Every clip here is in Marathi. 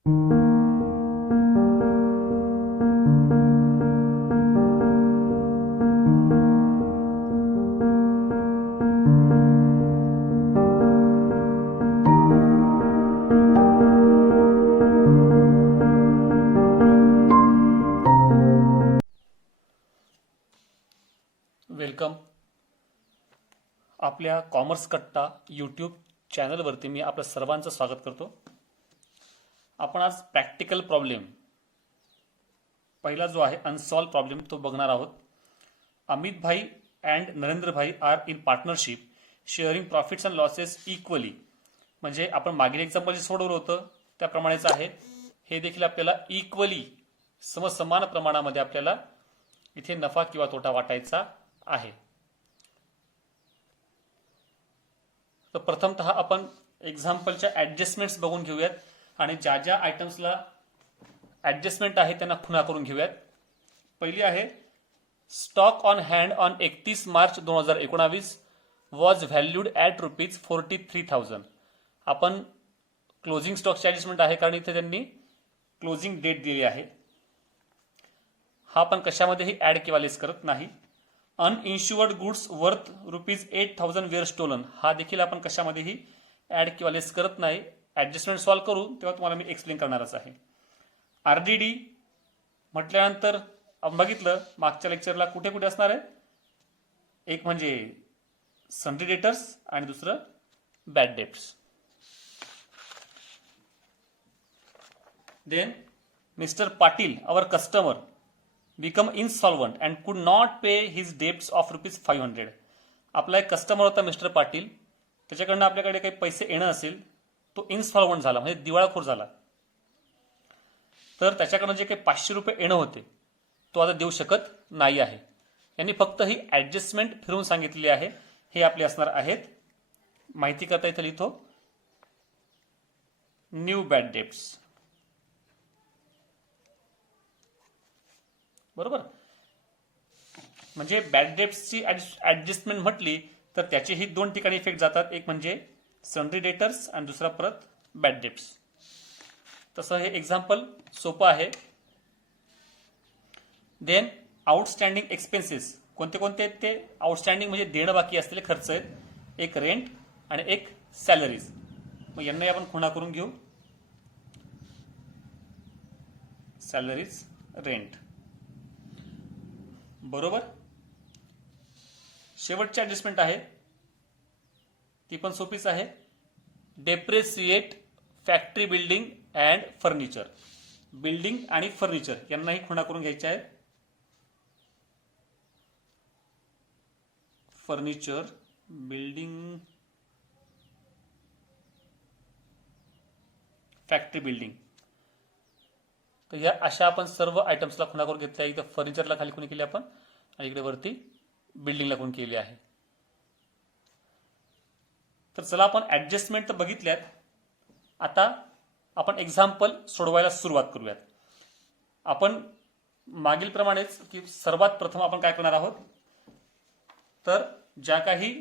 वेलकम. आपल्या कॉमर्स कट्टा यूट्यूब चॅनलवरती मी आपल्या सर्वांचं स्वागत करतो. आपण आज प्रॅक्टिकल प्रॉब्लेम पहिला जो आहे अनसॉल्व प्रॉब्लेम तो बघणार आहोत. अमित भाई अँड नरेंद्र भाई are in partnership sharing profits and losses equally. म्हणजे आपण मागील एक्झाम्पल जे सोडवलं होतं त्याप्रमाणेच आहे. हे देखील आपल्याला इक्वली समसमान प्रमाणामध्ये आपल्याला इथे नफा किंवा तोटा वाटायचा आहे. तर प्रथमतः आपण एक्झाम्पलच्या ऍडजस्टमेंट्स बघून घेऊयात आणि ज्या ज्या आयटम्सला ऍडजस्टमेंट आहे त्यांना खुणा करून घेऊयात. पहिली आहे stock on hand on 31 March 2019 was valued at ₹43,000. आपण क्लोजिंग स्टॉकची ऍडजस्टमेंट आहे कारण इथे त्यांनी क्लोजिंग डेट दिली आहे. हा आपण कशामध्येही ऍड किंवा लेस करत नाही. अनइन्शुअर्ड गुड्स वर्थ ₹8,000 वेअर स्टोलन हा देखील आपण कशामध्येही ऍड किंवा लेस करत नाही. ऍडजस्टमेंट सॉल्व्ह करू तेव्हा तुम्हाला मी एक्सप्लेन करणारच आहे. आरडीडी म्हटल्यानंतर आपण बघितलं मागच्या लेक्चरला कुठे कुठे असणार आहे. एक म्हणजे सन्ड्री डेटर्स आणि दुसरं bad debts. Then mister Patil our customer become insolvent and could not pay his debts of ₹500. आपला एक कस्टमर होता मिस्टर पाटील, त्याच्याकडनं आपल्याकडे काही पैसे येणं असेल, तो इन्सॉल्वंट झाला म्हणजे दिवाळखोर झाला. तर त्याच्याकडनं जे काही ₹500 येणं होते तो आता देऊ शकत नाही आहे. यांनी फक्त ही ऍडजस्टमेंट फिरून सांगितलेली आहे. हे आपले असणार आहेत. माहिती करता इथे लिहितो न्यू बॅड डेब्ट्स. बरोबर. म्हणजे बॅड डेट्सची ऍडजस्टमेंट म्हटली तर त्याचेही दोन ठिकाणी इफेक्ट जातात. एक म्हणजे सन्ड्री डेटर्स आणि दुसरा परत बॅड डेट्स. तसं हे एक्झाम्पल सोपं आहे. देन आउटस्टँडिंग एक्सपेन्सेस कोणते कोणते आहेत ते आउटस्टँडिंग म्हणजे देणं बाकी असलेले खर्च आहेत. एक रेंट आणि एक सॅलरीज. मग यांनाही आपण खुणा करून घेऊ. Salaries rent. बरोबर. शेवटची ऍडजस्टमेंट आहे ती पण सोपीच आहे. Depreciate factory building and furniture. Building आणि फर्निचर यांनाही खुणा करून घ्यायचे आहेत. Furniture building factory building. तर ह्या अशा आपण सर्व आयटम्सला खुणा करून घेतल्या. इथं फर्निचरला खाली खुणी केली आपण आणि इकडे वरती बिल्डिंगला खुण केली आहे. तर चला आपण ऍडजस्टमेंट तर बघितल्यात. आता आपण एक्झाम्पल सोडवायला सुरुवात करूयात. आपण मागील प्रमाणेच की सर्वात प्रथम आपण काय करणार आहोत तर ज्या काही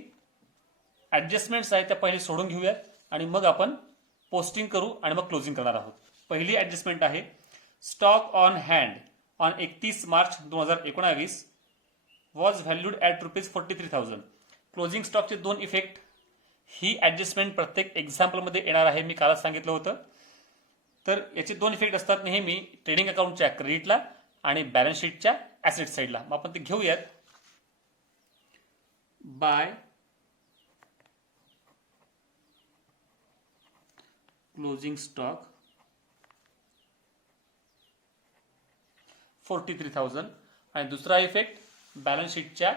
ऍडजस्टमेंट्स आहेत त्या पहिले सोडून घेऊयात आणि मग आपण पोस्टिंग करू आणि मग क्लोजिंग करणार आहोत. पहिली ऍडजस्टमेंट आहे stock on hand on 31 March 2019 was valued at ₹43,000. Closing स्टॉकचे दोन इफेक्ट. ही ऍडजस्टमेंट प्रत्येक एक्झाम्पलमध्ये येणार आहे. मी कालच सांगितलं होतं. तर याचे दोन इफेक्ट असतात नेहमी ट्रेडिंग अकाउंटच्या क्रेडिटला आणि बॅलन्स शीटच्या ऍसेट साईडला. मग आपण ते घेऊयात. बाय क्लोजिंग स्टॉक 43,000 आणि दुसरा इफेक्ट बॅलन्स शीटच्या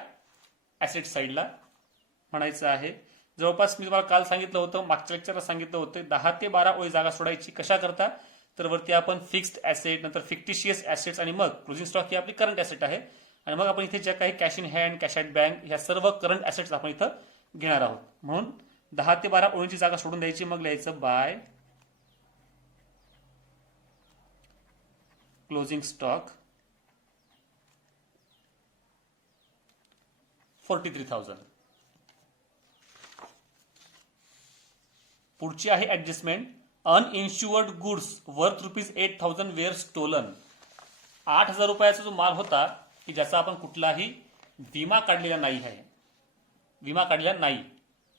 ऍसेट साईडला म्हणायचं आहे. जवळपास मी तुम्हाला काल सांगितलं होतं मागच्या लेक्चरला सांगितलं होतं 10 ते 12 ओळी जागा सोडायची. कशा करता तर वरती आपण फिक्स्ड ऍसेट नंतर फिक्टिशियस ऍसेट्स आणि मग क्लोजिंग स्टॉक ही आपली करंट ऍसेट आहे आणि मग आपण इथे ज्या काही cash in hand cash at bank ह्या सर्व करंट ऍसेट्स आपण इथं घेणार आहोत. म्हणून 10 ते 12 ओळींची जागा सोडून द्यायची. मग लिहायचं बाय क्लोजिंग स्टॉक 43,000. पुढची आहे adjustment uninsured goods worth ₹8,000 were stolen. 8,000 रुपयाचा जो माल होता की ज्याचा आपण कुठलाही विमा काढलेला नाही आहे, विमा काढलेला नाही,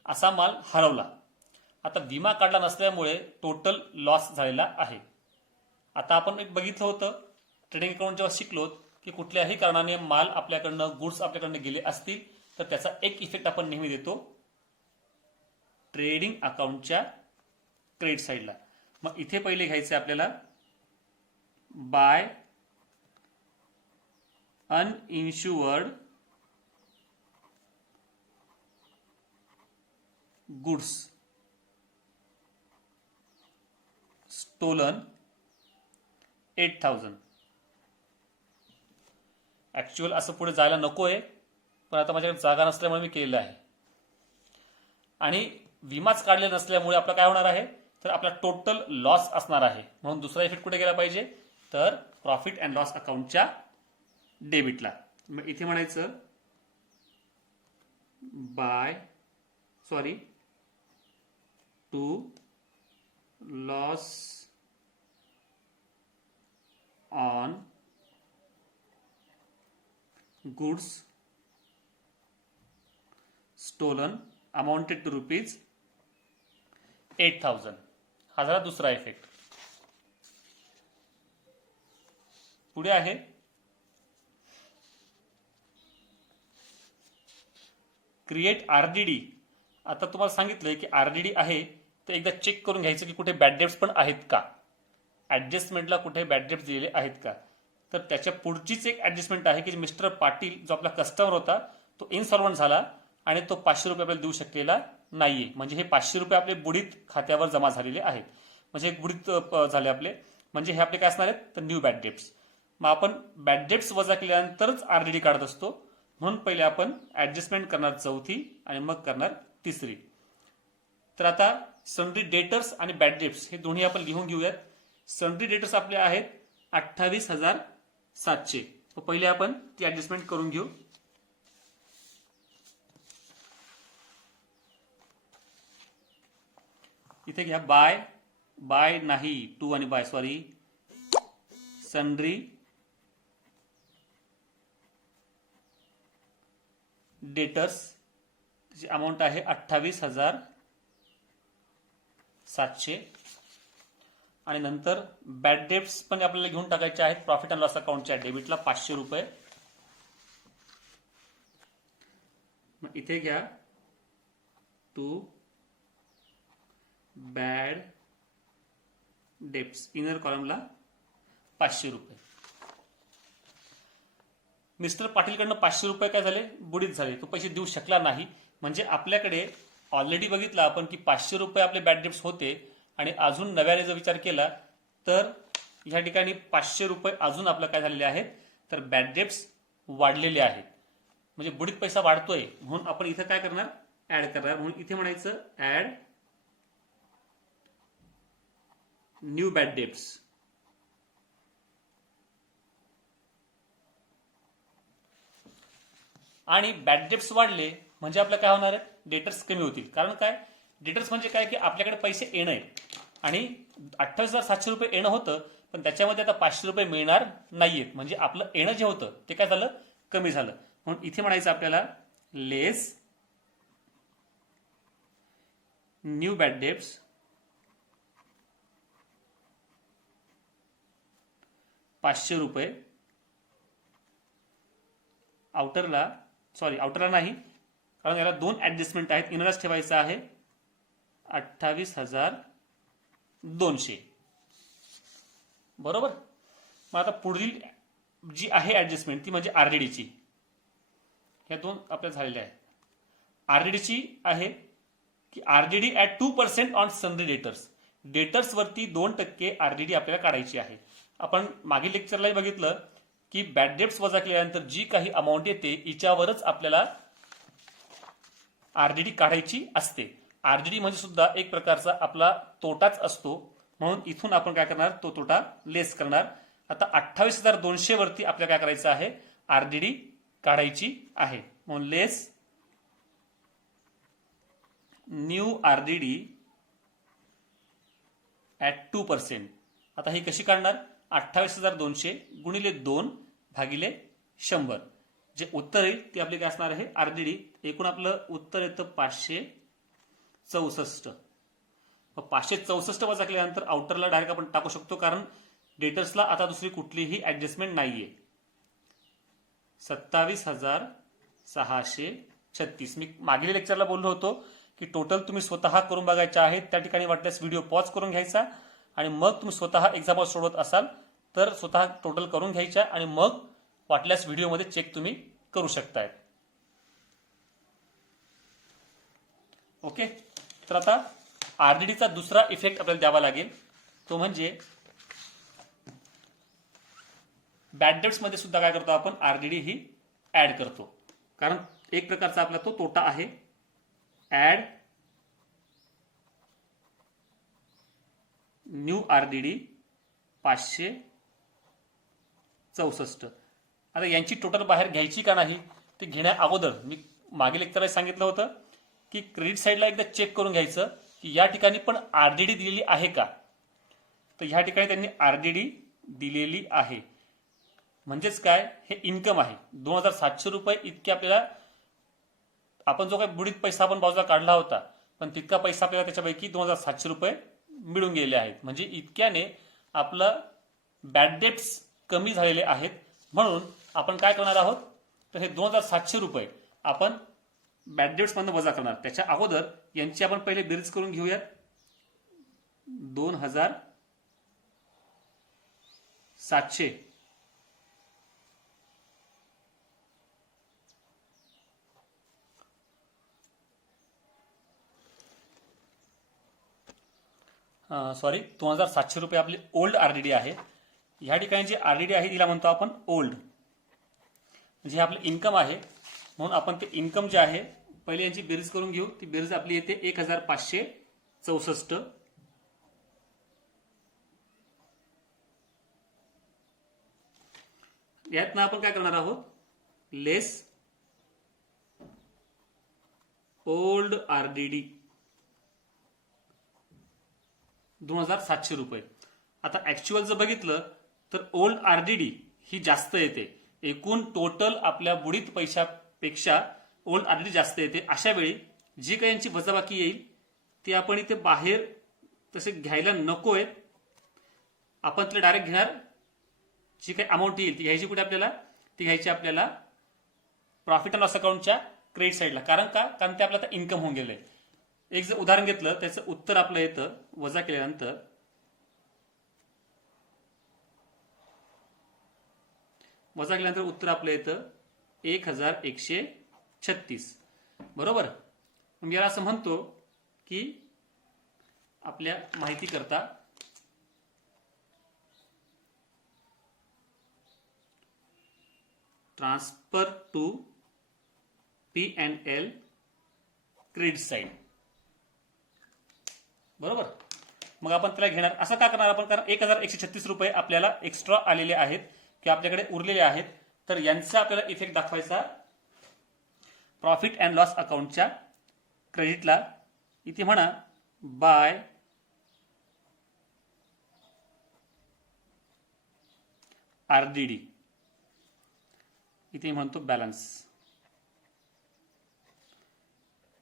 असा माल हरवला. आता विमा काढला नसल्यामुळे टोटल लॉस झालेला आहे. आता आपण एक बघितलं होतं ट्रेडिंग अकाउंट जेव्हा शिकलो की कुठल्याही कारणाने माल आपल्याकडनं, गुड्स आपल्याकडनं गेले असतील तर त्याचा एक इफेक्ट आपण नेहमी देतो ट्रेडिंग अकाउंटच्या क्रेडिट साईडला. मग इथे पहिले घ्यायचे आपल्याला बाय अनइन्शुअर्ड गुड्स स्टोलन 8,000. ऍक्च्युअल असं पुढे जायला नकोय, पण आता माझ्याकडे जागा नसल्यामुळे मी केलेलं आहे. आणि विमाच काढलेला नसल्यामुळे आपलं काय होणार आहे, तर आपला टोटल लॉस असणार आहे. म्हणून दुसरा इफेक्ट कुठे गेला पाहिजे, तर प्रॉफिट अँड लॉस अकाउंटच्या डेबिटला. मग इथे म्हणायचं to loss on goods stolen amounted to ₹8,000. हा झाला दुसरा इफेक्ट. पुढे आहे क्रिएट आरडीडी. आता तुम्हाला सांगितलंय की आरडीडी आहे तर एकदा चेक करून घ्यायचं की कुठे बॅड डेब्ट्स पण आहेत का, ऍडजस्टमेंटला कुठे बॅड डेब्ट्स दिलेले आहेत का. तर त्याच्या पुढचीच एक ऍडजस्टमेंट आहे की मिस्टर पाटील जो आपला कस्टमर होता तो इनसॉल्वंट झाला आणि तो ₹500 आपल्याला देऊ शकलेला नाहीये. म्हणजे हे ₹500 आपले बुडीत खात्यावर जमा झालेले आहेत, म्हणजे हे बुडीत झाले आपले. म्हणजे हे आपले काय असणार आहेत, तर न्यू बॅड डेब्ट्स. मग आपण बॅड डेब्ट्स वजा केल्यानंतरच आरडीडी काढत असतो, म्हणून पहिले आपण ऍडजस्टमेंट करणार चौथी आणि मग करणार तिसरी. तर आता सन्ड्री डेटर्स आणि बॅड डेब्ट्स हे दोन्ही आपण लिहून घेऊयात. सन्ड्री डेटर्स आपले आहेत 28,700. पहिले आपण ती ऍडजस्टमेंट करून घेऊ. इथे घ्या बाय नाही, टू आणि बाय सॉरी, सन्ड्री डेटर्स ची अमाऊंट आहे 28,700. आणि नंतर बॅड डेब्ट्स पण आपल्याला घेऊन टाकायचे आहेत प्रॉफिट अँड लॉस अकाउंटच्या डेबिटला ₹500. मग इथे घ्या टू बॅड डेब्ट्स, इनर कॉलमला ₹500. मिस्टर पाटीलकडनं ₹500 काय झाले, बुडीत झाले, तो पैसे देऊ शकला नाही. म्हणजे आपल्याकडे ऑलरेडी बघितलं आपण की ₹500 आपले बॅड डेब्ट्स होते आणि अजून नव्याने जर विचार केला तर ह्या ठिकाणी ₹500 अजून आपलं काय झालेले आहेत, तर बॅड डेब्ट्स वाढलेले आहेत. म्हणजे बुडीत पैसा वाढतोय म्हणून आपण इथं काय करणार, ऍड करणार. म्हणून इथे म्हणायचं ऍड न्यू बॅड डेब्ट्स. आणि बॅड डेब्ट्स वाढले म्हणजे आपलं काय होणार आहे, डेटर्स कमी होतील. कारण काय, डेटर्स म्हणजे काय की आपल्याकडे पैसे येणं आहे आणि 28,700 येणं होतं, पण त्याच्यामध्ये आता ₹500 मिळणार नाहीयेत. म्हणजे आपलं येणं जे होतं ते काय झालं, कमी झालं. म्हणून इथे म्हणायचं आपल्याला लेस न्यू बॅड डेब्ट्स ₹500. आउटरला नाही, कारण याला दोन ऍडजस्टमेंट आहेत, इनरच ठेवायचं आहे 28,200. बरोबर. मग आता पुढील जी आहे ऍडजस्टमेंट ती म्हणजे आरडीडीची. ह्या दोन आपल्या झालेल्या आहेत. आरडीडीची आहे की RDD at 2% on sundry debtors. Debtors वरती 2% आरडीडी आपल्याला काढायची आहे. आपण मागील लेक्चरलाही बघितलं की बॅड डेब्ट्स वजा केल्यानंतर जी काही अमाऊंट येते हिच्यावरच आपल्याला आरडीडी काढायची असते. आरडीडी म्हणजे सुद्धा एक प्रकारचा आपला तोटाच असतो, म्हणून इथून आपण काय करणार, तो तोटा लेस करणार. आता 28,200 वरती आपल्याला काय करायचं आहे, आरडीडी काढायची आहे. म्हणून लेस न्यू आरडीडी ॲट 2%. आता ही कशी काढणार? 28,200 गुणिले 2 भागिले 100. जे उत्तर येईल ते आपले काय असणार आहे? आरडीडी. एकूण आपलं उत्तर येतं 564. 564 वजा केल्यानंतर आउटरला डायरेक्ट आपण टाकू शकतो, कारण डेटर्सला आता दुसरी कुठलीही ऍडजस्टमेंट नाहीये. 27,636. मी मागील लेक्चरला बोललो होतो की टोटल तुम्ही स्वतः करून बघायचे आहेत. त्या ठिकाणी वाटल्यास व्हिडिओ पॉज करून घ्यायचा आणि मग तुम्ही स्वतः एक्झाम्पल सोडवत असाल तर स्वतः टोटल करून घ्यायच्या आणि मग वाटल्यास व्हिडिओमध्ये चेक तुम्ही करू शकताय. ओके. तर आता आरडीडीचा दुसरा इफेक्ट आपल्याला द्यावा लागेल, तो म्हणजे बॅड डेट्स मध्ये सुद्धा काय करतो आपण? आरडीडी ही ऍड करतो, कारण एक प्रकारचा आपला तो तोटा आहे. Add new RDD 564. आता यांची टोटल बाहेर घ्यायची का नाही ते घेण्या अगोदर मी मागील लेक्चरला सांगितलं होतं की क्रेडिट साईडला एकदा चेक करून घ्यायचं की या ठिकाणी पण आरडीडी दिलेली आहे का. तर ह्या ठिकाणी त्यांनी आरडीडी दिलेली आहे, म्हणजेच काय? हे इन्कम आहे. 2,700 रुपये इतके आपल्याला, आपण जो काही बुडीत पैसा आपण बाजूला काढला होता पण तितका पैसा आपल्याला त्याच्यापैकी 2,700 रुपये मिळून गेले आहेत. म्हणजे इतक्याने आपलं बॅड डेट्स कमी झालेले आहेत. म्हणून आपण काय करणार आहोत? तर हे 2,700 रुपये आपण बॅड डेट्स मधून वजा करणार. त्याच्या अगोदर यांची आपण पहिले बेरीज करून घेऊयात. 2,700 2,700 रुपये आपली ओल्ड आरडीडी आहे. ह्या ठिकाणी जी आरडीडी आहे तिला म्हणतो आपण ओल्ड, म्हणजे आपलं इन्कम आहे. म्हणून आपण ते इन्कम जे आहे पहिले यांची बेरीज करून घेऊ. ती बेरीज आपली येते 1,564. यातनं आपण काय करणार आहोत? लेस ओल्ड आरडीडी 2,700 रुपये. आता ऍक्च्युअल जर बघितलं तर ओल्ड आरडीडी ही जास्त येते. एकूण टोटल आपल्या बुडीत पैशापेक्षा ओल्ड आरडीडी जास्त येते. अशा वेळी जी काही यांची वजाबाकी येईल ती आपण इथे बाहेर तसे घ्यायला नकोय. आपण तिला डायरेक्ट घेणार. जी काही अमाऊंट येईल ती घ्यायची कुठे आपल्याला? ती घ्यायची आपल्याला प्रॉफिट अँड लॉस अकाउंटच्या क्रेडिट साईडला. कारण का? कारण ते आपल्याला इन्कम होऊन गेलंय. एक जर उदाहरण घेतलं त्याचं उत्तर आपलं येतं वजा केल्यानंतर उत्तर आपलं येतं 1,136. बरोबर. मी याला असं म्हणतो की आपल्या माहिती करता transfer to P&L credit side. बरोबर. मग आपण त्याला घेणार. असं का करणार आपण? कारण 1,136 रुपये आपल्याला एक्स्ट्रा आलेले आहेत की आपल्याकडे उरलेले आहेत. तर यांचा आपल्याला इफेक्ट दाखवायचा प्रॉफिट अँड लॉस अकाउंटच्या क्रेडिटला. इथे म्हणा बाय आरडीडी. इथे म्हणतो बॅलन्स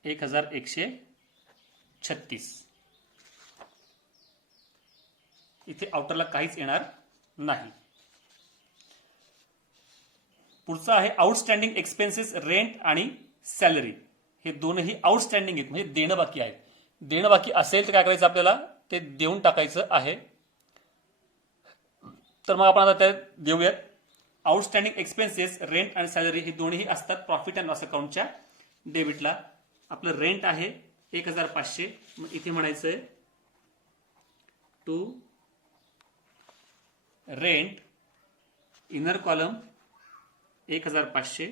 1,136. इथे आउटरला काहीच येणार नाही. पुढचा आहे आउटस्टँडिंग एक्सपेन्सेस रेंट आणि सॅलरी. हे दोनही आउटस्टँडिंग आहेत, म्हणजे देणं बाकी आहेत. देणं बाकी असेल तर काय करायचं? आपल्याला ते देऊन टाकायचं आहे. तर मग आपण आता ते देऊयात. आउटस्टँडिंग एक्सपेन्सेस रेंट आणि सॅलरी हे दोन्ही असतात प्रॉफिट अँड लॉस अकाउंटच्या डेबिटला. आपलं रेंट आहे 1,500. मग इथे म्हणायचंय टू रेंट इनर कॉलम 1,500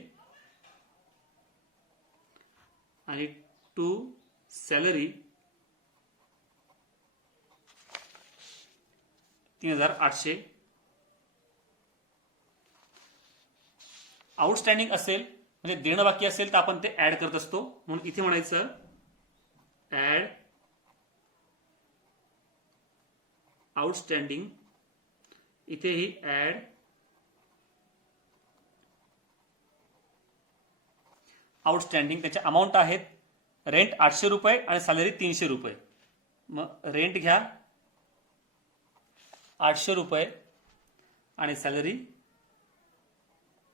आणि टू सॅलरी 3,800. आउटस्टँडिंग असेल म्हणजे देणं बाकी असेल तर आपण ते ऍड करत असतो. म्हणून इथे म्हणायचं ऍड आउटस्टँडिंग, इथेही ऍड आउटस्टँडिंग, त्याच्या अमाऊंट आहेत रेंट 800 रुपये आणि सॅलरी 300 रुपये. मग रेंट घ्या 800 रुपये आणि सॅलरी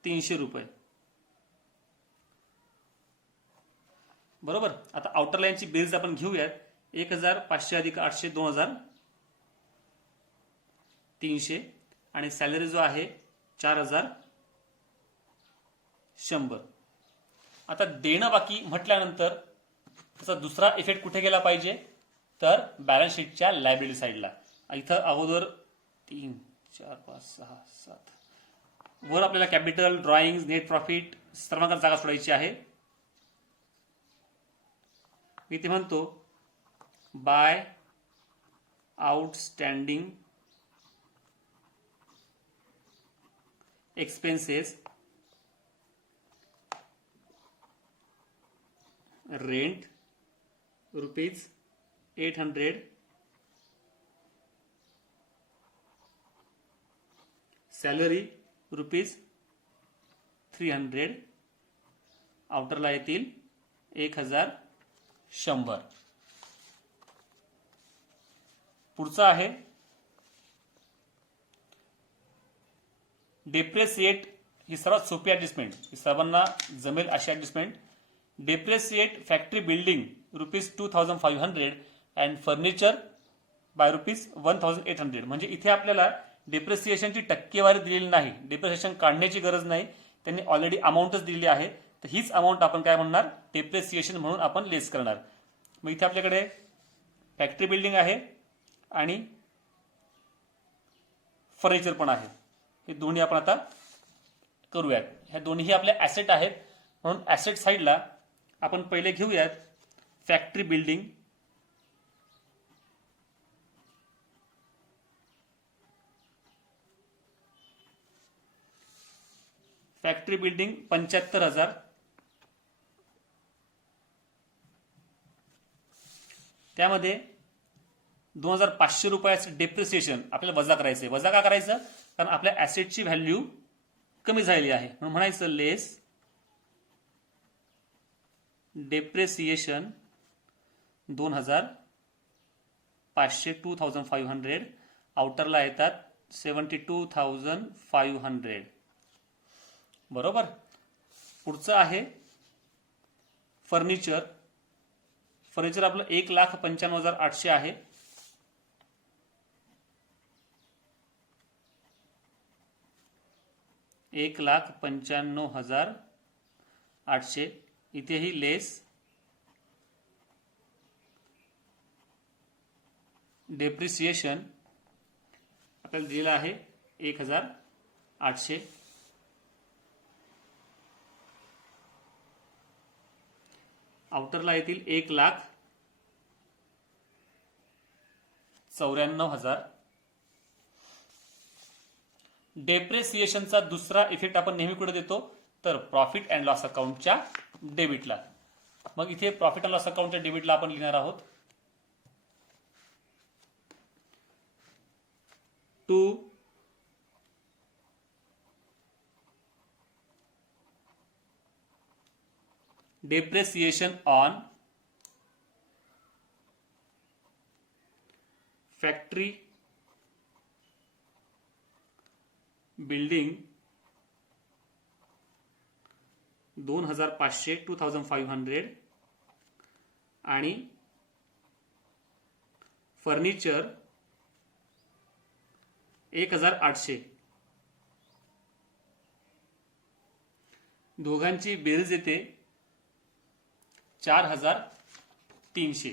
300 रुपये. बरोबर. आता आउटर लाईनची बेरीज आपण घेऊयात. 1500 अधिक 800 2300 आणि सॅलरी जो आहे 4100. आता देणं बाकी म्हटल्यानंतर त्याचा दुसरा इफेक्ट कुठे गेला पाहिजे तर बॅलन्स शीटच्या लायबिलिटी साईडला. इथं अगोदर 3 4 5 6 7 वर आपल्याला कॅपिटल, ड्रॉइंग, नेट प्रॉफिट सर्वांना जागा सोडायची आहे. मी ते म्हणतो by outstanding expenses rent ₹800, salary ₹300, आउटरला येतील 1100. पुढचा आहे डेप्रेसिएट. ही सर्वात सोपी ऍडजस्टमेंट, ही सर्वांना जमेल अशी adjustment. Depreciate factory building ₹2500 and furniture by ₹1800. म्हणजे इथे आपल्याला डेप्रिसिएशनची टक्केवारी दिलेली नाही, डेप्रिसिएशन काढण्याची गरज नाही, त्यांनी ऑलरेडी अमाऊंटच दिलेली आहे. तर हीच अमाऊंट आपण काय म्हणणार डेप्रिसिएशन म्हणून आपण लेस करणार. मग इथे आपल्याकडे फॅक्टरी बिल्डिंग आहे आणि फर्निचर पण आहे. हे दोन्ही आपण आता करूयात. ह्या दोन्ही आपले ऍसेट आहेत म्हणून ऍसेट साईडला आपण पहिले घेऊयात फॅक्टरी बिल्डिंग. Factory building 75,000. त्यामध्ये 2,500 रुपयाचं डेप्रिसिएशन आपल्याला वजा करायचंय. वजा का करायचं कारण आपल्या ऍसेटची व्हॅल्यू कमी झालेली आहे म्हणून म्हणायचं लेस डेप्रिसिएशन 2,500 आउटरला येतात 72,500. बरोबर. पुढचं आहे फर्निचर. फर्निचर आपलं 1,95,800 आहे. $1,95,800. इथेही लेस डेप्रिसिएशन आपल्याला दिलेलं आहे 1,800. आउटरला येतील 1,94,000. डेप्रिसिएशनचा दुसरा इफेक्ट आपण नेहमी कुठे देतो तर प्रॉफिट अँड लॉस अकाउंटच्या डेबिटला. मग इथे प्रॉफिट अँड लॉस अकाउंटच्या डेबिटला आपण लिहिणार आहोत to depreciation on factory building 2,500 2,500 आणि फर्निचर 1,800. दोघांची बेरीज येते 4,300.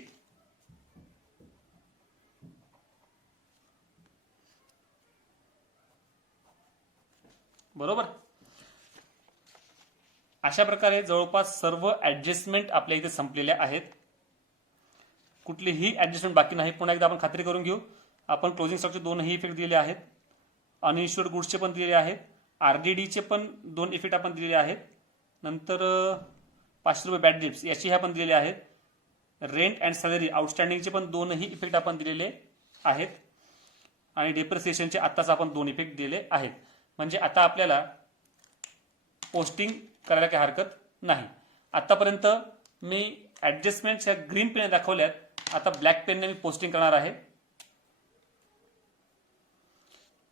बरोबर. अशा प्रकारे जवळपास सर्व ऍडजस्टमेंट आपल्या इथे संपलेल्या आहेत. कुठलीही ऍडजस्टमेंट बाकी नाही. पुन्हा एकदा आपण खात्री करून घेऊ. आपण क्लोजिंग स्टॉकचे दोनही इफेक्ट दिलेले आहेत, अनइन्शुअर्ड गुड्सचे पण दिलेले आहेत, आरडीडीचे पण 2 इफेक्ट आपण दिलेले आहेत, नंतर 500 रुपये बॅड डिप्स याची आपण दिलेले आहेत, रेंट अँड सॅलरी आउटस्टँडिंगचे पण 2ही इफेक्ट आपण दिलेले आहेत. आणि डेप्रिसिएशनचे आत्ताच आपण दोन इफेक्ट दिले आहेत. म्हणजे आता आपल्याला पोस्टिंग करायला काही हरकत नाही. आतापर्यंत मी ऍडजस्टमेंट्स ह्या ग्रीन पेन दाखवल्यात, आता ब्लॅक पेनने मी पोस्टिंग करणार आहे.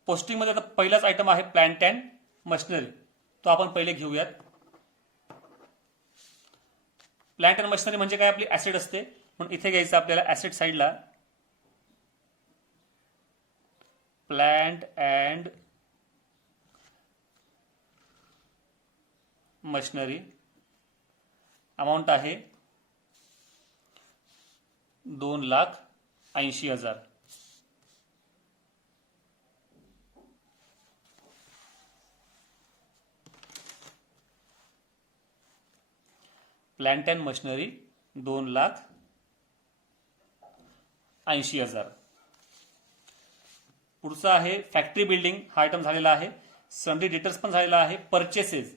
पोस्टिंग मध्ये आता पहिलाच आयटम आहे प्लांट अँड मशिनरी, तो आपण पहिले घेऊयात. प्लांट अँड मशिनरी म्हणजे काय, आपली ऍसेट असते, म्हणून इथे घ्यायचं आपल्याला ऍसेट साईडला प्लांट अँड मशिनरी. अमाऊंट आहे 2,80,000. Plant and machinery 2,80,000. पुढचा आहे फॅक्टरी बिल्डिंग, हा आयटम झालेला आहे. सन्ड्री डेटर्स पण झालेला आहे. परचेसेस,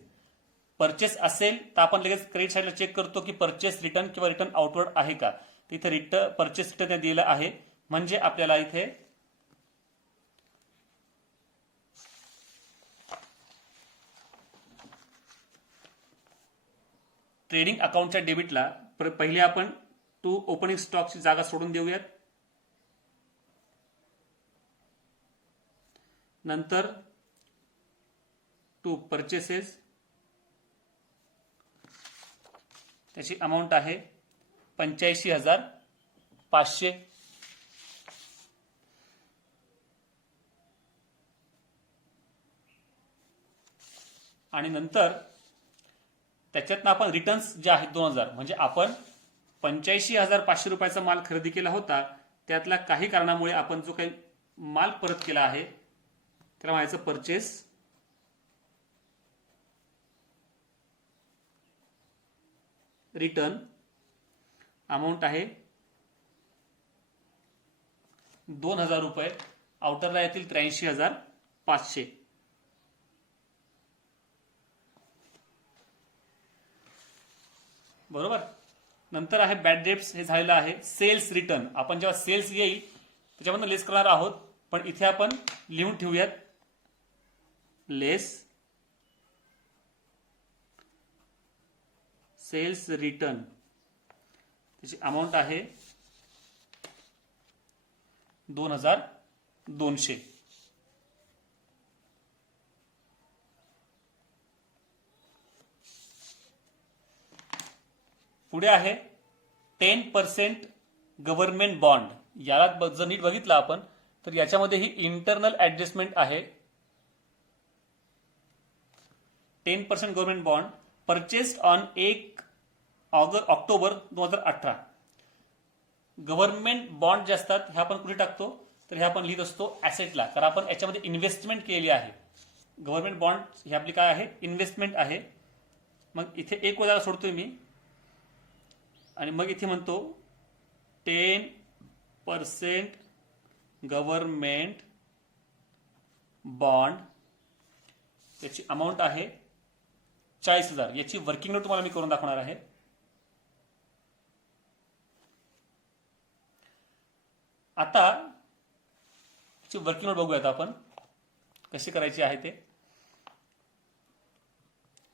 परचेस असेल तर आपण लगेच क्रेडिट साईडला चेक करतो की परचेस रिटर्न किंवा रिटर्न आउटवर्ड आहे का. तिथे रिटर्न परचेस रिटर्न दिलेलं आहे, म्हणजे आपल्याला इथे ट्रेडिंग अकाउंटच्या डेबिटला पहिले आपण टू ओपनिंग स्टॉकची जागा सोडून देऊयात. नंतर टू परचेसेस, त्याची अमाऊंट आहे 85,500. आणि नंतर त्याच्यातनं आपण रिटर्न्स जे आहेत 2,000, म्हणजे आपण 85,500 रुपयाचा माल खरेदी केला होता, त्यातला काही कारणामुळे आपण जो काही माल परत केला आहे त्याला म्हणायचं परचेस रिटर्न. अमाऊंट आहे 2,000 रुपये. आउटरला येतील 83,500. बरोबर. नंतर आहे बॅड डेट्स, हे झालेलं आहे. सेल्स रिटर्न, आपण जेव्हा सेल्स येईल त्याच्यामधून लेस करणार आहोत, पण इथे आपण लिहून ठेवूयात लेस सेल्स रिटर्न. त्याची अमाऊंट आहे 2,200. पुढे आहे 10% गव्हर्नमेंट बॉन्ड. याला जर नीट बघितलं आपण तर याच्यामध्ये ही इंटरनल ऍडजस्टमेंट आहे. 10% government bond purchased on 1 October 2018. Government bond जे असतात हे आपण कुठे टाकतो, तर हे आपण लिहित असतो ऍसेटला, कारण आपण याच्यामध्ये इन्व्हेस्टमेंट केलेली आहे. गव्हर्नमेंट बॉन्ड ही आपली काय आहे, इन्व्हेस्टमेंट आहे. मग इथे एक वजा सोडतोय मी आणि मग इथे म्हणतो 10% गव्हर्नमेंट बॉन्ड. याची अमाऊंट आहे 40,000. याची वर्किंग नोट तुम्हाला मी करून दाखवणार आहे. आता याची वर्किंग नोट बघूयात आपण कशी करायची आहे ते.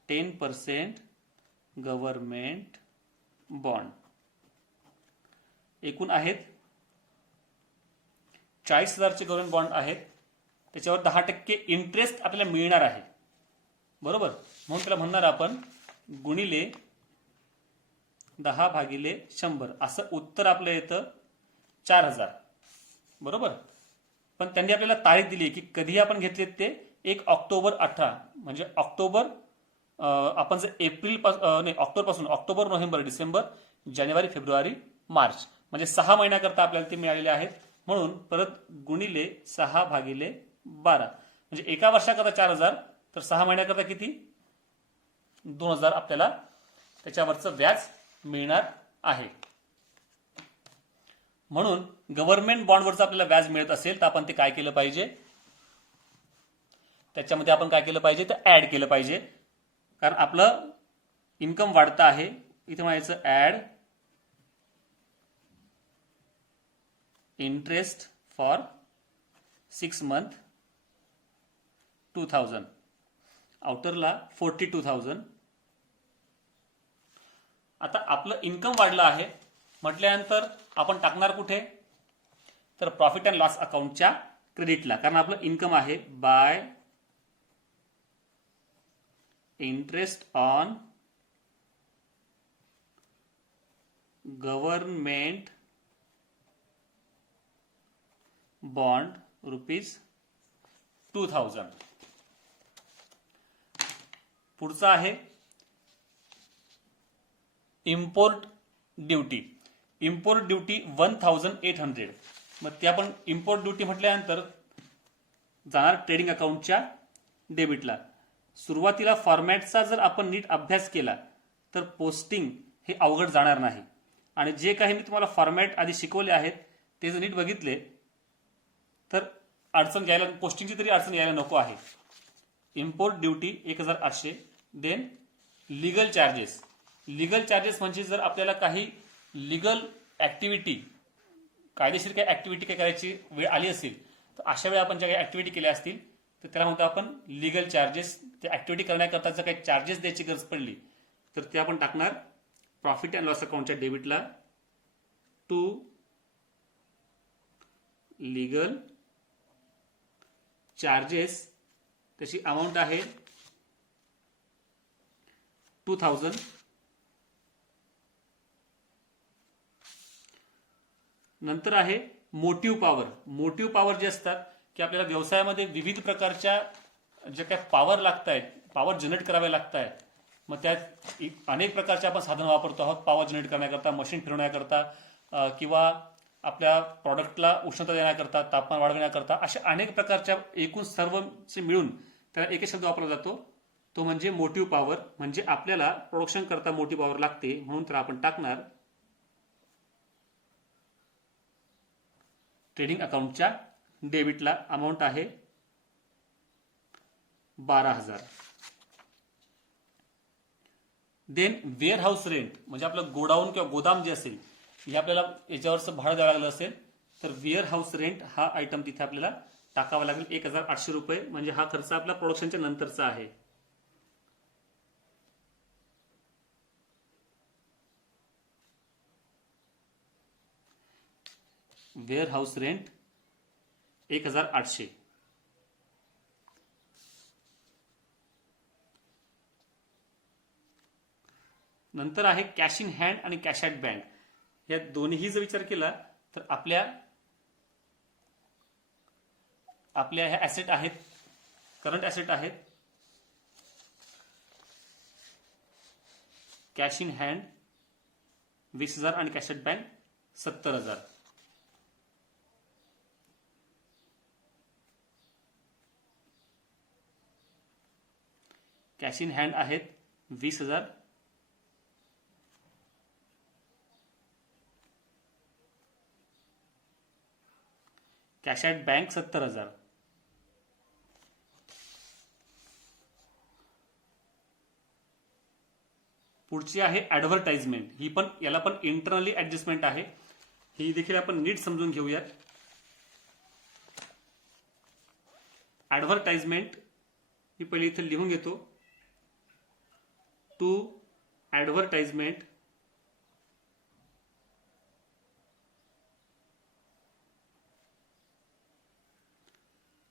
10% गव्हर्नमेंट बॉन्ड एकूण आहेत 40,000चे गव्हर्नमेंट बॉन्ड आहेत. त्याच्यावर 10% इंटरेस्ट आपल्याला मिळणार आहे. बरोबर. म्हणून त्याला म्हणणार आपण गुणिले 10/100. असं उत्तर आपलं येतं 4,000. बरोबर. पण त्यांनी आपल्याला तारीख दिली की कधी आपण घेतले ते 1 ऑक्टोबर 18. म्हणजे ऑक्टोबर आपण जर ऑक्टोबर पासून ऑक्टोबर, नोव्हेंबर, डिसेंबर, जानेवारी, फेब्रुवारी, मार्च म्हणजे 6 महिन्याकरता आपल्याला ते मिळालेले आहेत. म्हणून परत गुणिले 6/12 म्हणजे एका वर्षाकरता 4,000, तर 6 महिन्याकरता किती 2,000 आपल्याला त्याच्यावरचं व्याज मिळणार आहे. म्हणून गव्हर्नमेंट बॉन्डवरचं आपल्याला व्याज मिळत असेल तर आपण ते काय केलं पाहिजे, त्याच्यामध्ये आपण काय केलं पाहिजे तर ऍड केलं पाहिजे. कारण आपलं इन्कम वाढतं आहे. इथे म्हणायचं ऍड इंटरेस्ट फॉर 6 month 2000, आउटरला 42,000. आता आपलं इन्कम वाढलं आहे म्हटल्यानंतर आपण टाकणार कुठे, तर प्रॉफिट अँड लॉस अकाउंटच्या क्रेडिटला, कारण आपलं इन्कम आहे bye interest on government bond ₹2,000. पुढचं आहे इम्पोर्ट ड्युटी. Import duty 1,800. मग ते आपण इम्पोर्ट ड्युटी म्हटल्यानंतर जाणार ट्रेडिंग अकाउंटच्या डेबिटला. सुरुवातीला फॉर्मॅटचा जर आपण नीट अभ्यास केला तर पोस्टिंग हे अवघड जाणार नाही. आणि जे काही मी तुम्हाला फॉर्मॅट आधी शिकवले आहेत ते जर नीट बघितले तर अडचण घ्यायला, पोस्टिंगची तरी अडचण यायला नको आहे. Import duty 1,800. Then legal charges. Legal charges म्हणजे जर आपल्याला काही लिगल ऍक्टिव्हिटी, कायदेशीर काही ऍक्टिव्हिटी काय करायची वेळ आली असेल तर अशा वेळी आपण ज्या काही ऍक्टिव्हिटी केल्या असतील तर त्याला म्हणतो आपण लिगल चार्जेस. त्या ऍक्टिव्हिटी करण्याकरता जर काही चार्जेस द्यायची गरज पडली तर ते आपण टाकणार प्रॉफिट अँड लॉस अकाउंटच्या डेबिटला टू लीगल चार्जेस. त्याची अमाऊंट आहे 2,000. नंतर आहे मोटिव्ह पॉवर. मोटिव्ह पॉवर जे असतात की आपल्याला व्यवसायामध्ये विविध प्रकारच्या ज्या काही पॉवर लागत आहेत, पॉवर जनरेट कराव्या लागत आहेत. मग त्यात अनेक प्रकारचे आपण साधन वापरतो आहोत पॉवर जनरेट करण्याकरता, मशीन फिरवण्याकरता किंवा आपल्या प्रॉडक्टला उष्णता देण्याकरता, तापमान वाढवण्याकरता, अशा अनेक प्रकारच्या एकूण सर्वचे मिळून त्याला एक शब्द वापरला जातो, तो म्हणजे मोटिव्ह पॉवर. म्हणजे आपल्याला प्रोडक्शन करता मोटिव्ह पॉवर लागते म्हणून तर आपण टाकणार ट्रेडिंग अकाउंटच्या डेबिटला. अमाऊंट आहे 12,000. देन वेअर हाऊस रेंट म्हणजे आपलं गोडाऊन किंवा गोदाम जे असेल हे आपल्याला याच्यावरचं भाडं द्यावं लागलं असेल तर वेअर हाऊस रेंट हा आयटम तिथे आपल्याला टाकावा लागेल. 1,800 रुपये. म्हणजे हा खर्च आपला प्रोडक्शनच्या नंतरचा आहे. Warehouse rent 1,800. नंतर आहे कॅश इन हँड आणि कॅश ॲट बँक. या दोन्हीही जर विचार केला तर आपल्या ह्या ऍसेट आहेत, करंट ऍसेट आहेत. कॅश इन हँड 20,000 आणि cash at bank 70,000. Cash in hand आहेत 20,000. Cash at bank 70,000. पुढची आहे ऍडव्हर्टाइजमेंट. ही पण याला पण इंटरनली ऍडजस्टमेंट आहे. ही देखील आपण नीट समजून घेऊयात. ऍडव्हर्टाइजमेंट ही पहिले इथे लिहून घेतो. टू ऍडव्हर्टाइजमेंट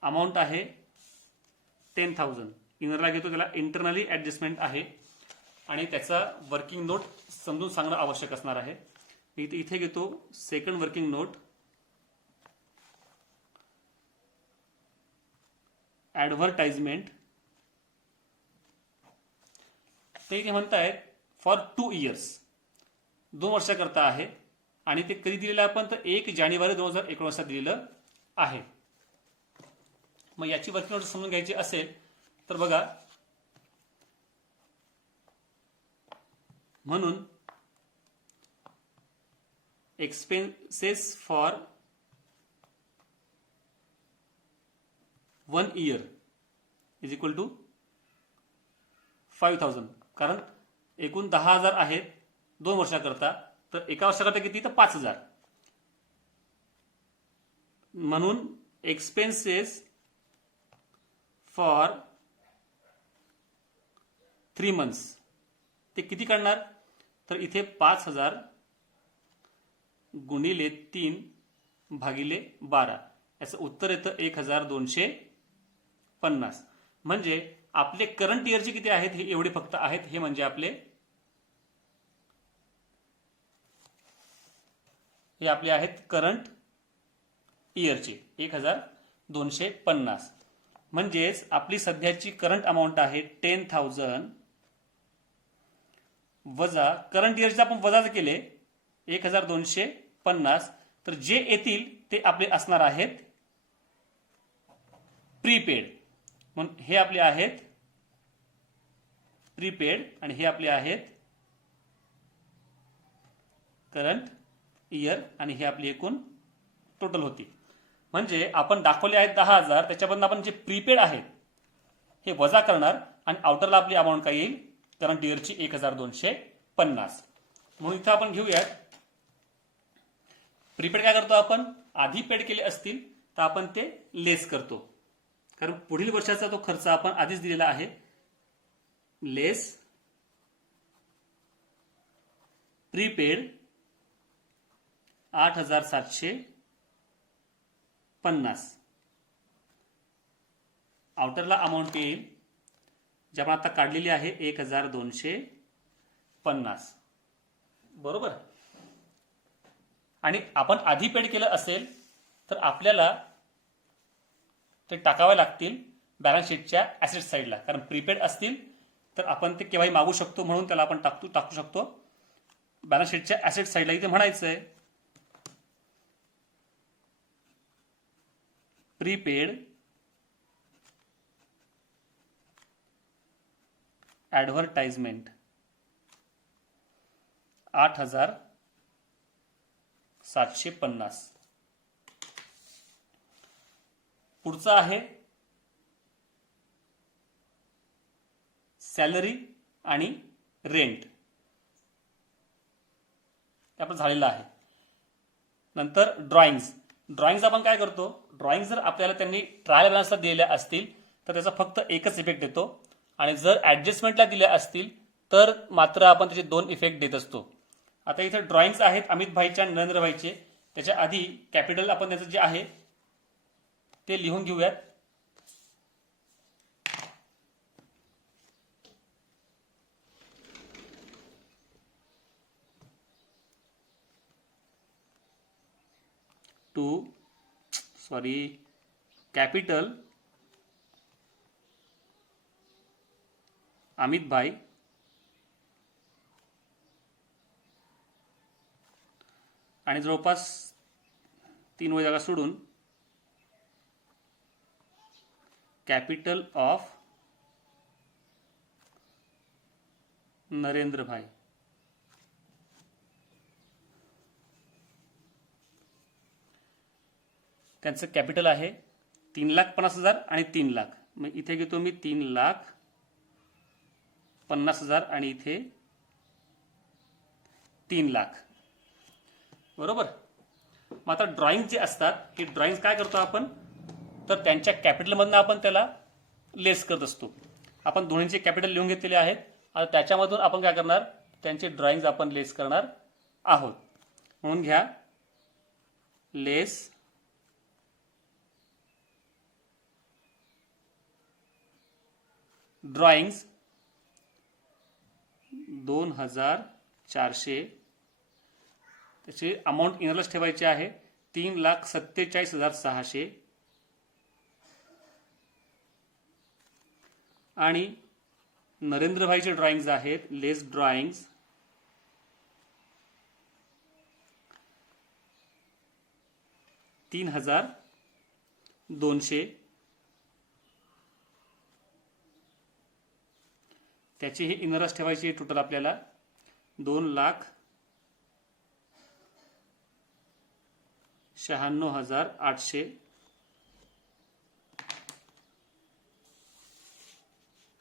अमाऊंट आहे 10,000. इनरला घेतो, त्याला इंटरनली ऍडजस्टमेंट आहे आणि त्याचा वर्किंग नोट समजून सांगणं आवश्यक असणार आहे. इथे घेतो सेकंड वर्किंग नोट. ऍडव्हर्टाइजमेंट ते इथे म्हणतायत फॉर 2 years, 2 वर्षाकरता आहे. आणि ते कधी दिलेलं आपण तर 1 जानेवारी 2019 दिलेलं आहे. मग याची वर्किंग नोट समजून घ्यायची असेल तर बघा, म्हणून expenses for 1 year is equal to 5,000. कारण एकूण 10,000 आहेत 2 वर्षाकरता, तर एका वर्षाकरता किती तर 5,000. म्हणून एक्सपेन्सेस फॉर 3 months ते किती काढणार? तर इथे 5,000 गुणिले 3 भागिले 12 याचं उत्तर येतं 1,250. म्हणजे आपले करंट इयरचे किती आहेत हे एवढे फक्त आहेत. हे म्हणजे हे आपले आहेत करंट इयरचे 1,250. म्हणजेच आपली सध्याची करंट अमाऊंट आहे 10,000 वजा करंट इयरचे आपण वजाच केले 1,250. तर जे येतील ते आपले असणार आहेत प्रीपेड. म्हणून हे आपले आहेत प्रीपेड आणि हे आपले आहेत करंट इयर आणि हे आपली एकूण टोटल होती. म्हणजे आपण दाखवले आहेत 10,000, त्याच्याबद्दल आपण जे प्रीपेड आहेत हे वजा करणार आणि आउटरला आपली अमाऊंट काय येईल करंट इयरची 1,250. म्हणून इथं आपण घेऊयात प्रीपेड काय करतो आपण आधी पेड केले असतील तर आपण ते लेस करतो, कारण पुढील वर्षाचा तो खर्च आपण आधीच दिलेला आहे. लेस प्रीपेड 8,750. आउटरला अमाऊंट येईल जी आपण आता काढलेली आहे 1,250. बरोबर. आणि आपण आधी पेड केलं असेल तर आपल्याला ते टाकावे लागतील बॅलन्स शीटच्या ऍसेट साईडला, कारण प्रीपेड असतील तर आपण ते केव्हाही मागू शकतो, म्हणून त्याला आपण टाकू शकतो बॅलन्स शीटच्या ऍसेट साईडला. इथे म्हणायचं आहे प्रीपेड ऍडव्हर्टाइजमेंट 8,750. पुढचा आहे सॅलरी आणि रेंट. ते आपण झालेलं आहे. नंतर ड्रॉइंग्स आपण काय करतो, ड्रॉइंग जर आपल्याला त्यांनी ट्रायल बॅलन्सला दिलेल्या असतील तर त्याचा फक्त एकच इफेक्ट देतो, आणि जर ऍडजस्टमेंटला दिल्या असतील तर मात्र आपण त्याचे 2 इफेक्ट देत असतो. आता इथे ड्रॉइंग्स आहेत अमित भाईच्या नरेंद्र भाईचे. त्याच्या आधी कॅपिटल आपण त्याचं जे आहे ते लिहून घेऊयात. कॅपिटल अमित भाई आणि जवळपास 3 वय जागा सोडून कॅपिटल ऑफ नरेंद्र भाई. त्यांचं कॅपिटल आहे 3,50,000 आणि 3 लाख. मग इथे घेतो मी 3,50,000 आणि इथे 3 लाख. बरोबर. मग आता ड्रॉइंग जे असतात हे ड्रॉइंग काय करतो आपण, तर त्यांच्या कॅपिटलमधनं आपण त्याला लेस करत असतो. आपण दोन्हीचे कॅपिटल लिहून घेतलेले आहेत. आता त्याच्यामधून आपण काय करणार, त्यांचे ड्रॉइंग आपण लेस करणार आहोत. म्हणून घ्या लेस ड्रॉइंग्स 2,400. त्याची अमाऊंट इनरलाच ठेवायची आहे 3,47,600. आणि नरेंद्रभाईचे ड्रॉइंग्स आहेत लेस ड्रॉइंग्स 3,200. त्याची ही इनरस ठेवायची टोटल आपल्याला 2,96,800.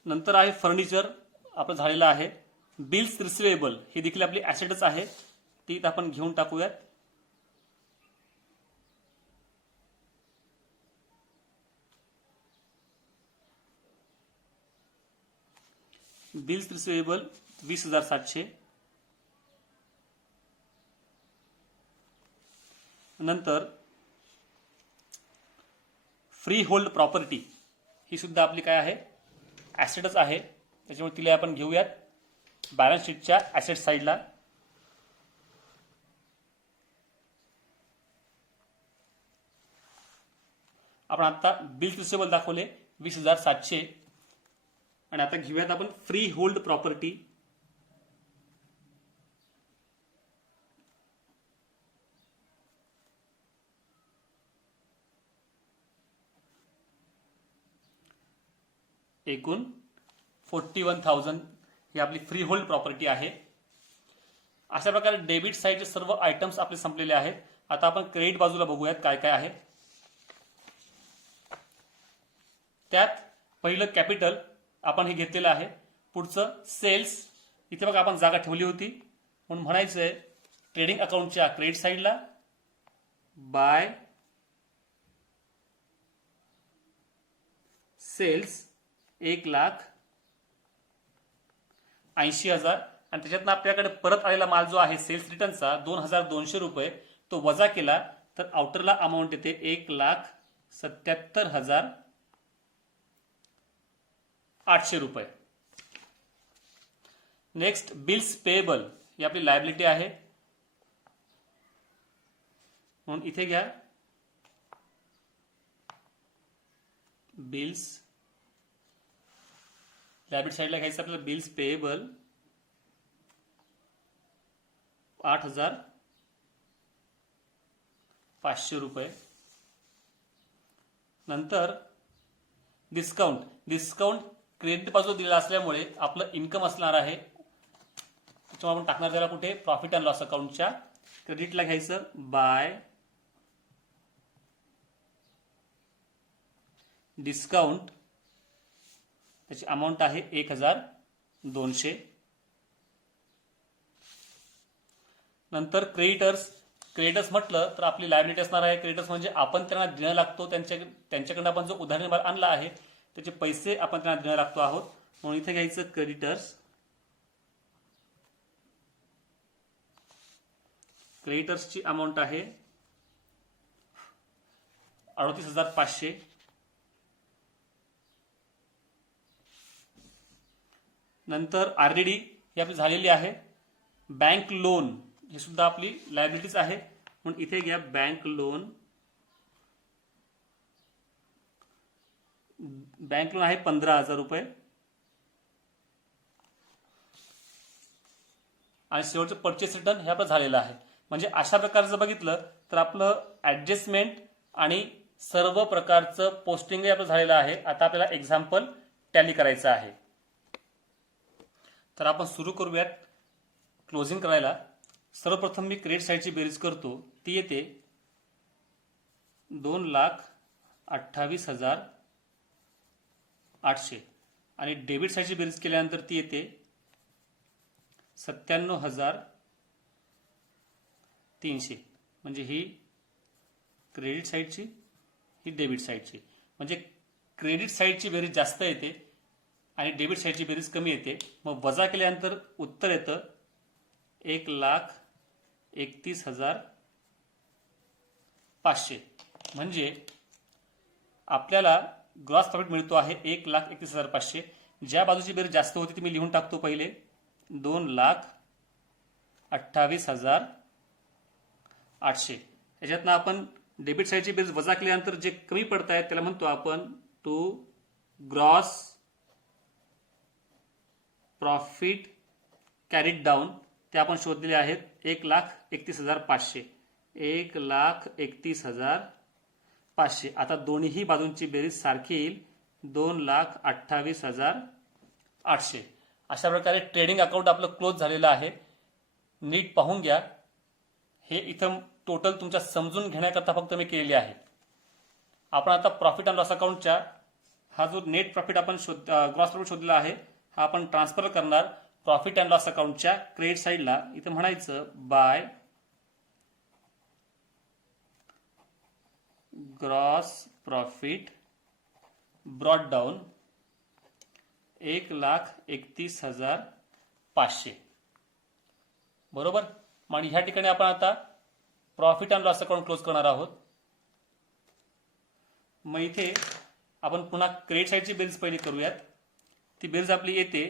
नंतर आहे फर्निचर आपलं झालेलं आहे. बिल्स रिसिवेबल ही देखील आपली ऍसेटच आहे, ती आपण घेऊन टाकूयात. Bills receivable 20,700. नंतर फ्री होल्ड प्रॉपर्टी ही सुद्धा आपली काय आहे, ॲसेटच आहे, त्याच्यामुळे तिला आपण घेऊयात बॅलन्स शीटच्या ॲसेट साईडला. आपण आता बिल्स रिसिवेबल दाखवले 20,700. आणि आता घेऊयात आपण फ्री होल्ड प्रॉपर्टी. एकूण 41,000 ही आपली फ्री होल्ड प्रॉपर्टी आहे. अशा प्रकारे डेबिट साईडचे सर्व आयटम्स आपले संपलेले आहेत. आता आपण क्रेडिट बाजूला बघूयात काय काय आहे. त्यात पहिलं कॅपिटल आपण हे घेतलेलं आहे. पुढचं सेल्स, इथे बघा आपण जागा ठेवली होती म्हणून म्हणायचंय ट्रेडिंग अकाउंटच्या क्रेडिट साईडला बाय सेल्स 1,80,000. आणि त्याच्यातनं आपल्याकडे परत आलेला माल जो आहे सेल्स रिटर्नचा 2,200 रुपये तो वजा केला तर आउटरला अमाऊंट येते 1,77,800 रुपये. नेक्स्ट बिल्स पेएबल ही आपली लायबिलिटी आहे म्हणून इथे घ्या बिल्स, लायबिलिटी साईडला घ्यायचं आपल्याला बिल्स पेएबल 8,500 रुपये. नंतर डिस्काउंट, डिस्काउंट क्रेडिट बाजूला दिलेला असल्यामुळे आपलं इन्कम असणार आहे, त्याच्यामुळे आपण टाकणार त्याला कुठे, प्रॉफिट अँड लॉस अकाउंटच्या क्रेडिटला घ्यायचं बाय डिस्काउंट, त्याची अमाऊंट आहे 1,200. नंतर क्रेडिटर्स, क्रेडिटर्स म्हटलं तर आपली लायबिलिटी असणार आहे. क्रेडिटर्स म्हणजे आपण त्यांना देणं लागतो, त्यांच्याकडनं आपण जो उधारी माल आणला आहे त्याचे पैसे आपण त्यांना देणं लागतो आहोत म्हणून इथे घ्यायचं क्रेडिटर्स. क्रेडिटर्सची अमाऊंट आहे 38,500. नंतर आरडीडी ही आपली झालेली आहे. बँक लोन ही सुद्धा आपली लायबिलिटीज आहे म्हणून इथे घ्या बँक लोन. बँक लोन आहे 15,000 रुपये. आणि शेवटचं परचेस रिटर्न हे आपलं झालेलं आहे. म्हणजे अशा प्रकारचं बघितलं तर आपलं ऍडजस्टमेंट आणि सर्व प्रकारचं पोस्टिंग आपलं झालेलं आहे. आता आपल्याला एक्झाम्पल टॅली करायचं आहे. तर आपण सुरू करूयात क्लोजिंग करायला. सर्वप्रथम मी क्रेडिट साईडची बेरीज करतो, ती येते 2,28,800 आणि डेबिट साईडची बेरीज केल्यानंतर ती येते 97,300. म्हणजे ही क्रेडिट साईडची, ही डेबिट साईडची. म्हणजे क्रेडिट साईडची बेरीज जास्त येते आणि डेबिट साईडची बेरीज कमी येते. मग वजा केल्यानंतर उत्तर येतं 1,31,500. म्हणजे आपल्याला ग्रॉस प्रॉफिट मिळतो आहे 1,31,500. ज्या बाजूची बेरीज जास्त होती ती मी लिहून टाकतो पहिले 2,28,800. याच्यातनं आपण डेबिट साईडची बेरीज वजा केल्यानंतर जे कमी पडत आहेत त्याला म्हणतो आपण to gross profit carried down. ते आपण शोधलेले आहेत 1,31,500. 1,31,500. आता दोन्ही बाजूंची बेरीज सारखी येईल 2,28,800. अशा प्रकारे ट्रेडिंग अकाउंट आपलं क्लोज झालेलं आहे. नीट पाहून घ्या. हे इथं टोटल तुमच्या समजून घेण्याकरता फक्त मी केलेली आहे. आपण आता प्रॉफिट अँड लॉस अकाउंटच्या हा जो नेट प्रॉफिट आपण ग्रॉस प्रॉफिट शोधलेला आहे हा आपण ट्रान्सफर करणार प्रॉफिट अँड लॉस अकाउंटच्या क्रेडिट साईडला. इथं म्हणायचं by gross profit brought down 1,31,500 बरोबर. आणि ह्या ठिकाणी आपण आता profit and loss account close करणार आहोत. मग इथे आपण पुन्हा क्रेडिट साईडची बिल्स पहिली करूयात. ती बिल्स आपली येते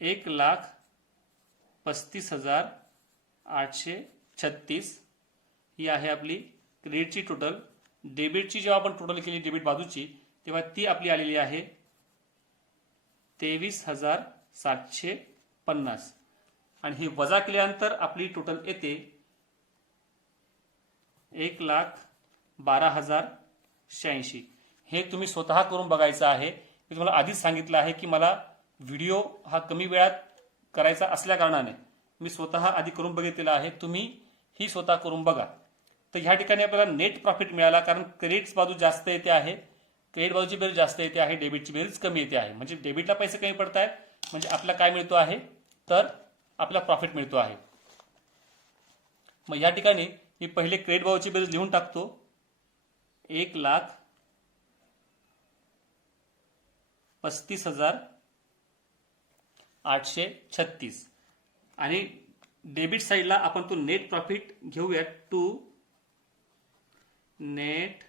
1,35,836. ही आहे आपली क्रेडिटची टोटल. डेबिटची जेव्हा आपण टोटल केली डेबिट बाजूची तेव्हा ती आपली आलेली आहे 23,750. आणि ही वजा केल्यानंतर आपली टोटल येते 1,12,086. हे तुम्ही स्वतः करून बघायचं आहे. मी तुम्हाला आधीच सांगितलं आहे की मला व्हिडिओ हा कमी वेळात करायचा असल्या कारणाने मी स्वतः आधी करून बघितलेला आहे. तुम्ही ही स्वतः करून बघा. तर ह्या ठिकाणी आपल्याला नेट प्रॉफिट मिळाला, कारण क्रेडिट बाजू जास्त येते आहे, क्रेडिट बाजूची बेरीज जास्त येते आहे, डेबिटची बेरीज कमी येते आहे. म्हणजे डेबिटला पैसे कमी पडत आहेत, म्हणजे आपल्याला काय मिळतो आहे, तर आपला प्रॉफिट मिळतो आहे. मग या ठिकाणी मी पहिले क्रेडिट बाजूची बेरीज लिहून टाकतो. 1,35,836. आणि डेबिट साईडला आपण तो नेट प्रॉफिट घेऊयात. To net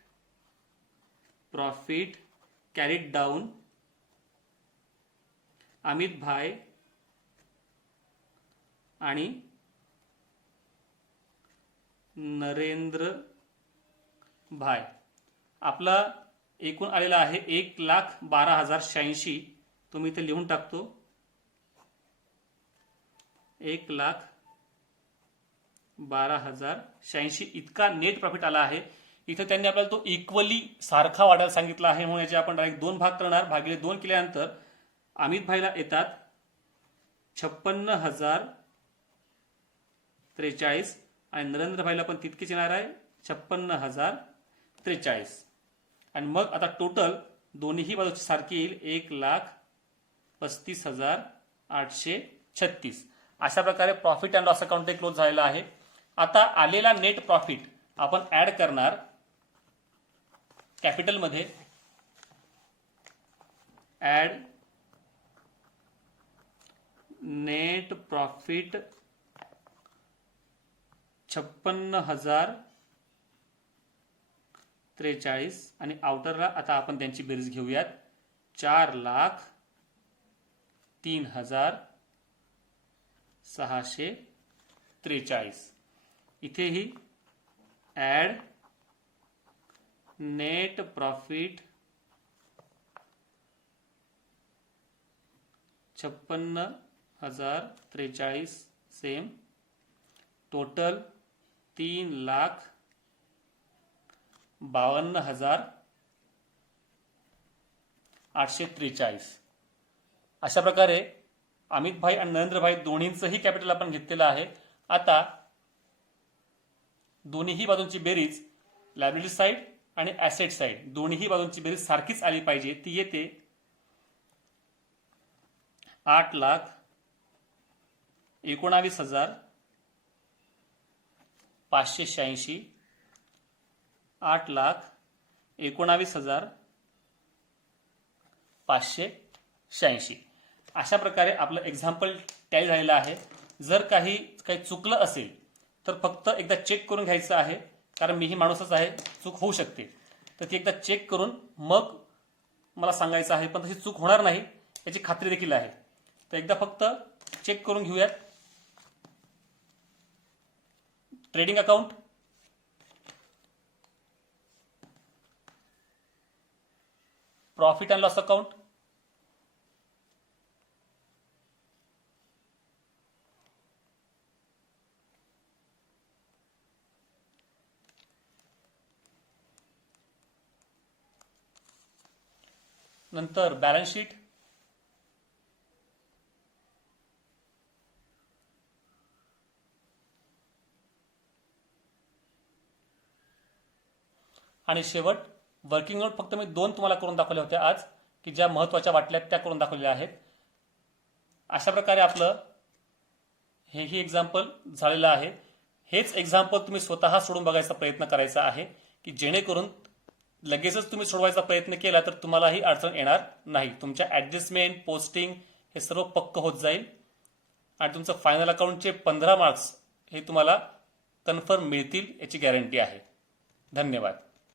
profit carried down Amit भाई आणि नरेंद्र भाई. आपला एकूण आलेला आहे 1,12,086. तो मी इथे लिहून टाकतो. 1,12,086 इतका नेट प्रॉफिट आला आहे. इथे त्यांनी आपल्याला तो इक्वली सारखा वाढायला सांगितला आहे, म्हणून याचे आपण डायरेक्ट 2 भाग करणार. भागिले 2 केल्यानंतर अमित भाईला येतात 56,043 आणि नरेंद्र भाईला पण तितकेच येणार आहे 56,043. आणि मग आता टोटल दोन्ही बाजूची सारखी येईल 1,35,836. अशा प्रकारे profit and loss account close झालेला आहे. आता आलेला नेट प्रॉफिट आपण ऍड करणार कॅपिटलमध्ये. ऍड नेट प्रॉफिट 56,043 आणि आउटरला आता आपण त्यांची बेरीज घेऊयात. 4,03,643. इथेही add net profit 56,043 same. Total 3,52,843. अशा प्रकारे अमित भाई आणि नरेंद्र भाई दोन्हींचंही कॅपिटल आपण घेतलेलं आहे. आता दोन्हीही बाजूंची बेरीज, लायबिलिटी साईड आणि ऍसेट साईड, दोन्हीही बाजूंची बेरीज सारखीच आली पाहिजे. ती येते 8,19,586. 8,19,586. अशा प्रकारे आपलं एक्झाम्पल टॅली झालेलं आहे. जर काही चुकलं असेल तर फक्त एकदा चेक करून घ्यायचं आहे, कारण मीही माणूसच आहे, चूक होऊ शकते. तर ती एकदा चेक करून मग मला सांगायचं आहे. पण तशी चूक होणार नाही याची खात्री देखील आहे. तर एकदा फक्त चेक करून घेऊयात. Trading account, profit and loss account, नंतर बॅलन्स शीट, आणि शेवट वर्किंग नोट. फक्त मी 2 तुम्हाला करून दाखवल्या होत्या आज, की ज्या महत्वाच्या वाटल्या त्या करून दाखवलेल्या आहेत. अशा प्रकारे आपलं हेही एक्झाम्पल झालेलं आहे. हेच एक्झाम्पल तुम्ही स्वतः सोडून बघायचा प्रयत्न करायचा आहे, की जेणेकरून लगेचच तुम्ही सोडवायचा प्रयत्न केला तर तुम्हालाही अडचण येणार नाही. तुमच्या ॲडजस्टमेंट, पोस्टिंग हे सर्व पक्क होत जाईल आणि तुमचं फायनल अकाउंटचे 15 मार्क्स हे तुम्हाला कन्फर्म मिळतील याची गॅरंटी आहे. धन्यवाद.